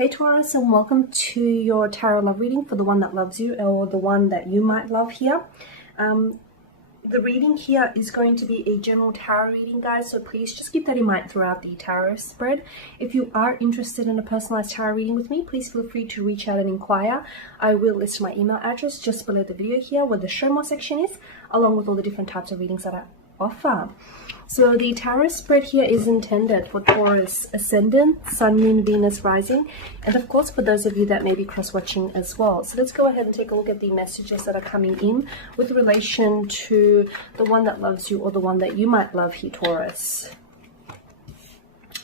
Hey Taurus, and welcome to your tarot love reading for the one that loves you or the one that you might love here. The reading here is going to be a general tarot reading, guys, so please just keep that in mind throughout the tarot spread. If you are interested in a personalized tarot reading with me, please feel free to reach out and inquire. I will list my email address just below the video here where the show more section is, along with all the different types of readings that I offer. So the tarot spread here is intended for Taurus ascendant, Sun, Moon, Venus, rising, and of course for those of you that may be cross-watching as well. So let's go ahead and take a look at the messages that are coming in with relation to the one that loves you or the one that you might love here, Taurus.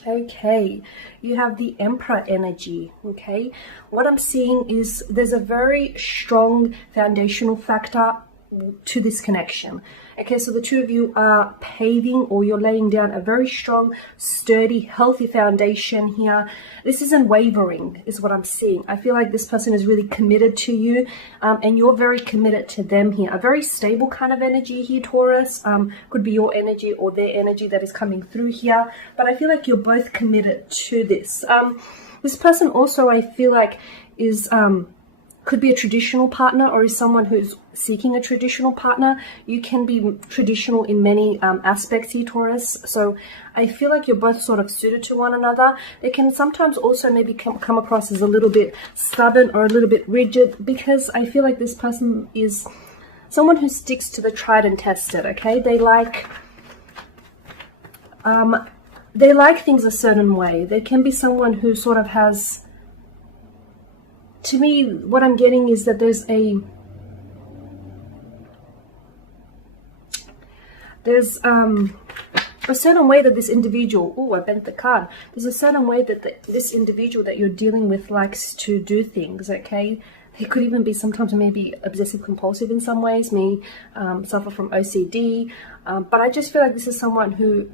Okay, you have the Emperor energy. Okay, what I'm seeing is there's a very strong foundational factor to this connection. Okay, so the two of you are paving, or you're laying down a very strong, sturdy, healthy foundation here. This isn't wavering, is what I'm seeing. I feel like this person is really committed to you, and you're very committed to them here. A very stable kind of energy here, Taurus. Could be your energy or their energy that is coming through here, but I feel like you're both committed to this. This person also, I feel like, is could be a traditional partner, or is someone who's seeking a traditional partner. You can be traditional in many aspects here, Taurus. So I feel like you're both sort of suited to one another. They can sometimes also maybe come across as a little bit stubborn or a little bit rigid, because I feel like this person is someone who sticks to the tried and tested. Okay, they like things a certain way. They can be someone who sort of has, to me, what I'm getting is that there's a certain way that this individual, oh, I bent the card. There's a certain way that this individual that you're dealing with likes to do things, okay? He could even be sometimes maybe obsessive compulsive in some ways, may suffer from OCD, but I just feel like this is someone who,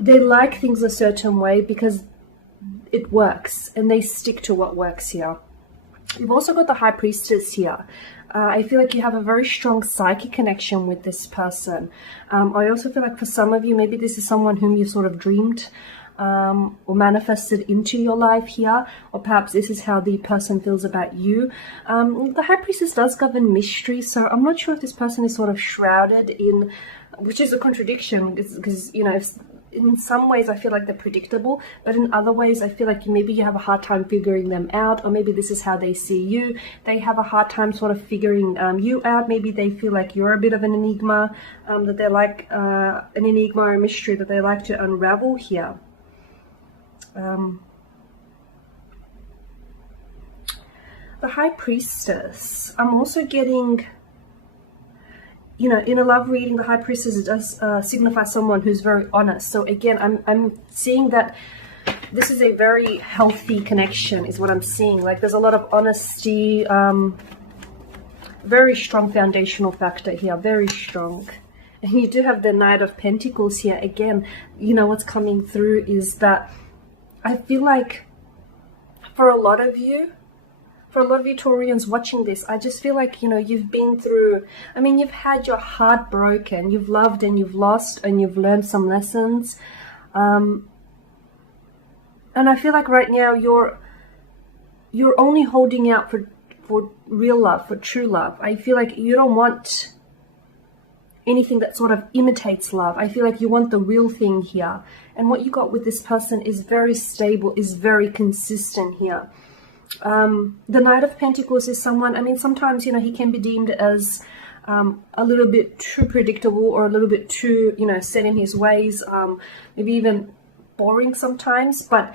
they like things a certain way because it works, and they stick to what works here. You've also got the High Priestess here. I feel like you have a very strong psychic connection with this person. I also feel like for some of you, maybe this is someone whom you sort of dreamed or manifested into your life here, or perhaps this is how the person feels about you. The High Priestess does govern mystery, so I'm not sure if this person is sort of shrouded in, which is a contradiction, because, you know, in some ways I feel like they're predictable, but in other ways I feel like maybe you have a hard time figuring them out, or maybe this is how they see you. They have a hard time sort of figuring you out. Maybe they feel like you're a bit of an enigma, that they're like an enigma or a mystery that they like to unravel here. The High Priestess, I'm also getting, you know, in a love reading, the High Priestess does signify someone who's very honest. So again, I'm seeing that this is a very healthy connection, is what I'm seeing. Like there's a lot of honesty, very strong foundational factor here, very strong. And you do have the Knight of Pentacles here. Again, you know, what's coming through is that I feel like for a lot of you Taurians watching this, I just feel like, you know, you've been through, I mean, you've had your heart broken, you've loved and you've lost, and you've learned some lessons. And I feel like right now you're only holding out for real love, for true love. I feel like you don't want anything that sort of imitates love. I feel like you want the real thing here. And what you got with this person is very stable, is very consistent here. The Knight of Pentacles is someone, I mean, sometimes, you know, he can be deemed as a little bit too predictable, or a little bit too, you know, set in his ways, maybe even boring sometimes. But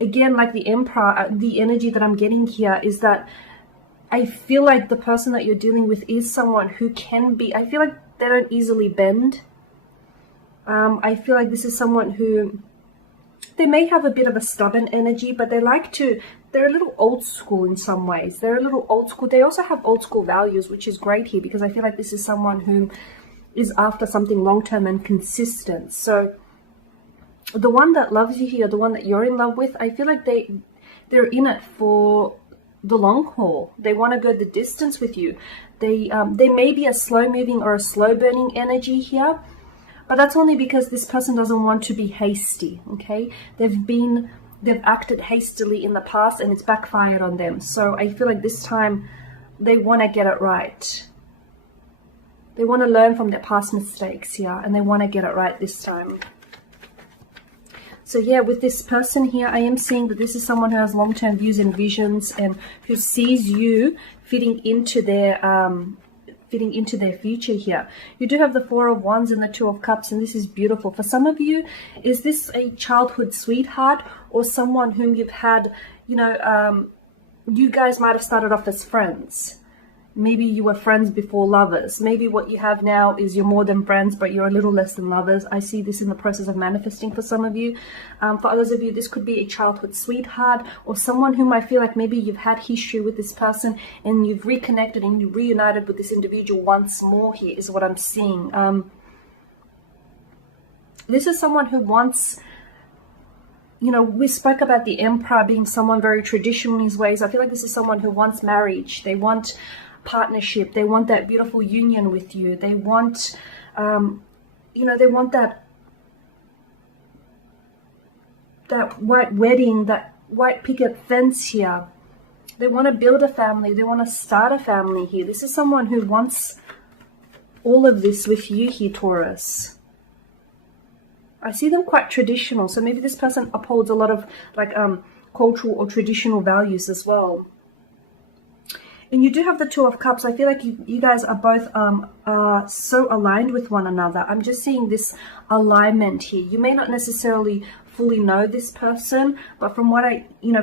again, like the Emperor, the energy that I'm getting here is that I feel like the person that you're dealing with is someone who can be, I feel like they don't easily bend. I feel like this is someone who, they may have a bit of a stubborn energy, but they like to, they're a little old school in some ways. They're a little old school. They also have old school values, which is great here, because I feel like this is someone who is after something long-term and consistent. So the one that loves you here, the one that you're in love with, I feel like they're in it for the long haul. They want to go the distance with you. They may be a slow-moving or a slow-burning energy here, but that's only because this person doesn't want to be hasty, okay? They've been they've acted hastily in the past and it's backfired on them. So I feel like this time they want to get it right. They want to learn from their past mistakes here, and they want to get it right this time. So yeah, with this person here, I am seeing that this is someone who has long-term views and visions, and who sees you fitting into their future here. You do have the Four of Wands and the Two of Cups, and this is beautiful. For some of you, is this a childhood sweetheart or someone whom you've had, you know, you guys might have started off as friends. Maybe you were friends before lovers. Maybe what you have now is you're more than friends, but you're a little less than lovers. I see this in the process of manifesting for some of you. For others of you, this could be a childhood sweetheart or someone whom I feel like maybe you've had history with this person and you've reconnected and you reunited with this individual once more here is what I'm seeing. This is someone who wants... You know, we spoke about the Emperor being someone very traditional in his ways. I feel like this is someone who wants marriage. They want partnership. They want that beautiful union with you. They want, you know, they want that white wedding, that white picket fence here. They want to build a family. They want to start a family here. This is someone who wants all of this with you here, Taurus. I see them quite traditional, so maybe this person upholds a lot of like cultural or traditional values as well. And you do have the Two of Cups. I feel like you guys are both so aligned with one another. I'm just seeing this alignment here. You may not necessarily fully know this person, but from what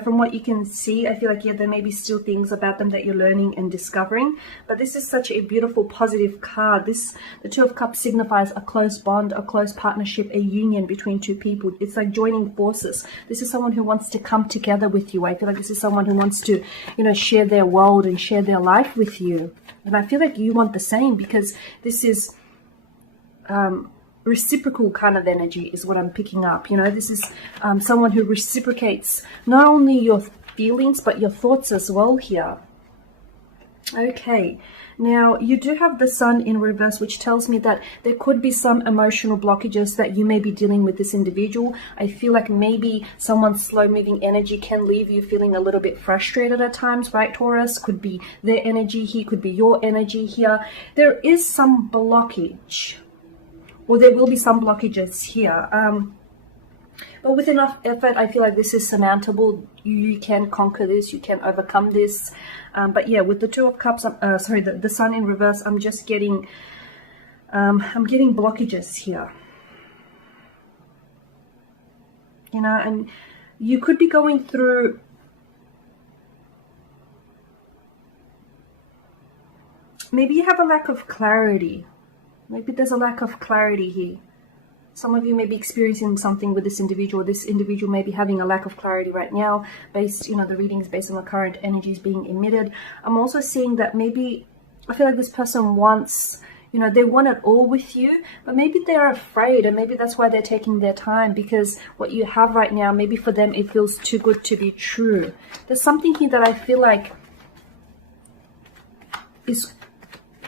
from what you can see, I feel like, yeah, there may be still things about them that you're learning and discovering. But this is such a beautiful, positive card. The Two of Cups signifies a close bond, a close partnership, a union between two people. It's like joining forces. This is someone who wants to come together with you. I feel like this is someone who wants to, you know, share their world and share their life with you. And I feel like you want the same, because this is reciprocal kind of energy is what I'm picking up. You know, this is someone who reciprocates not only your feelings but your thoughts as well here. Okay, now you do have the Sun in reverse, which tells me that there could be some emotional blockages that you may be dealing with this individual. I feel like maybe someone's slow moving energy can leave you feeling a little bit frustrated at times, right, Taurus? Could be their energy here, could be your energy here. There is some blockage, or there will be some blockages here. But with enough effort, I feel like this is surmountable. You can conquer this, you can overcome this. But yeah, with the Two of Cups, sorry, the Sun in reverse, I'm just getting, I'm getting blockages here. You know, and you could be going through, maybe you have a lack of clarity. Maybe there's a lack of clarity here. Some of you may be experiencing something with this individual. This individual may be having a lack of clarity right now, based, you know, the readings based on the current energies being emitted. I'm also seeing that maybe, I feel like this person wants, you know, they want it all with you, but maybe they're afraid, and maybe that's why they're taking their time, because what you have right now, maybe for them it feels too good to be true. There's something here that I feel like is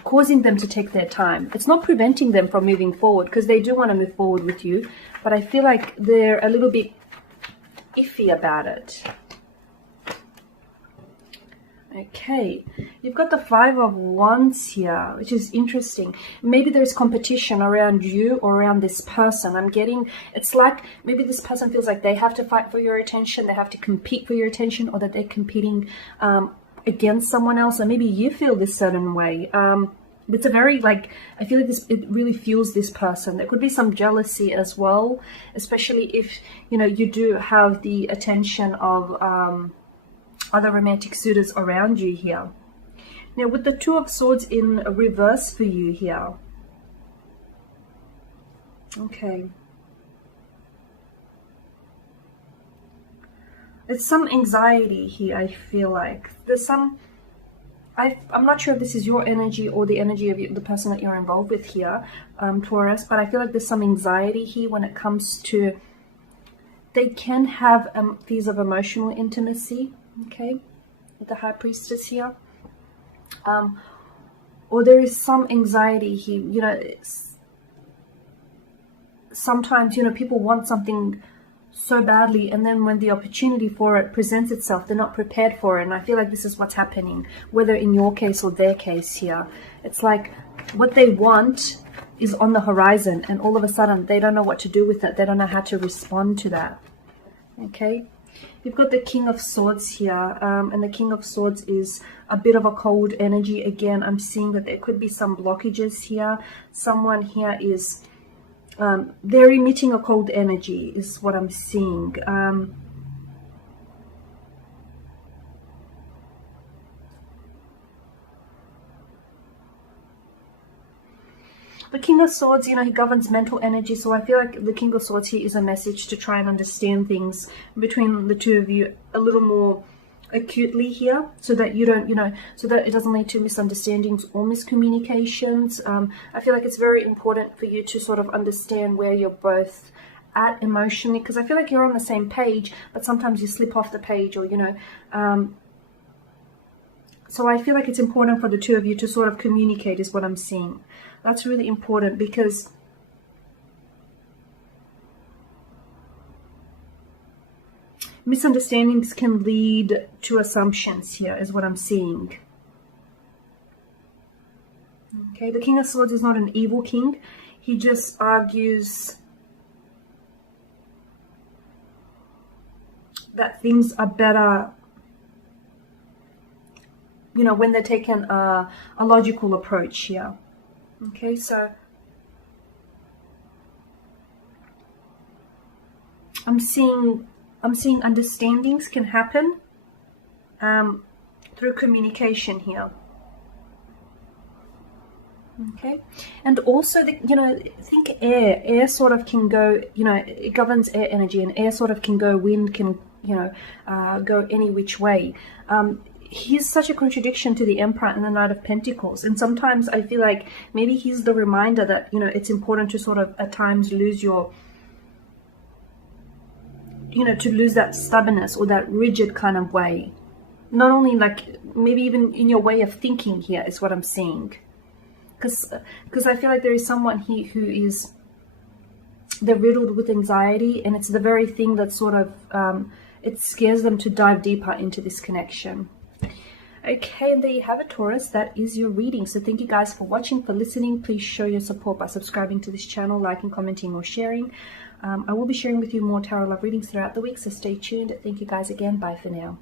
causing them to take their time. It's not preventing them from moving forward, because they do want to move forward with you, but I feel like they're a little bit iffy about it. Okay, you've got the Five of Wands here, which is interesting. Maybe there's competition around you or around this person. I'm getting, it's like maybe this person feels like they have to fight for your attention, they have to compete for your attention, or that they're competing against someone else, or maybe you feel this certain way. It's a very, like, I feel like this, it really fuels this person. There could be some jealousy as well, especially if, you know, you do have the attention of other romantic suitors around you here. Now with the Two of Swords in reverse for you here. Okay. There's some anxiety here, I feel like. There's some... I'm not sure if this is your energy or the energy of the person that you're involved with here, Taurus, but I feel like there's some anxiety here when it comes to... They can have fears of emotional intimacy, okay, with the High Priestess here. Or there is some anxiety here, you know, sometimes, you know, people want something so badly, and then when the opportunity for it presents itself, they're not prepared for it. And I feel like this is what's happening, whether in your case or their case here. It's like what they want is on the horizon, and all of a sudden they don't know what to do with it. They don't know how to respond to that. Okay, you've got the King of Swords here, and the King of Swords is a bit of a cold energy. Again, I'm seeing that there could be some blockages here. Someone here is they're emitting a cold energy is what I'm seeing. The King of Swords, you know, he governs mental energy. So I feel like the King of Swords here is a message to try and understand things between the two of you a little more acutely here, so that you don't, you know, so that it doesn't lead to misunderstandings or miscommunications. I feel like it's very important for you to sort of understand where you're both at emotionally, because I feel like you're on the same page, but sometimes you slip off the page, or, you know, so I feel like it's important for the two of you to sort of communicate is what I'm seeing. That's really important, because misunderstandings can lead to assumptions here is what I'm seeing. Okay, the King of Swords is not an evil king. He just argues that things are better, you know, when they're taken a logical approach here. Okay, so I'm seeing understandings can happen through communication here. Okay, and also you know, think air sort of can go, you know, it governs air energy, and air sort of can go, wind can, you know, go any which way. He's such a contradiction to the Emperor and the Knight of Pentacles, and sometimes I feel like maybe he's the reminder that, you know, it's important to sort of at times lose your, you know, to lose that stubbornness or that rigid kind of way. Not only like maybe even in your way of thinking here is what I'm seeing. Because I feel like there is someone here who is, they're riddled with anxiety, and it's the very thing that sort of, it scares them to dive deeper into this connection. Okay, and there you have it, Taurus. That is your reading. So thank you guys for watching, for listening. Please show your support by subscribing to this channel, liking, commenting, or sharing. I will be sharing with you more tarot love readings throughout the week, so stay tuned. Thank you guys again. Bye for now.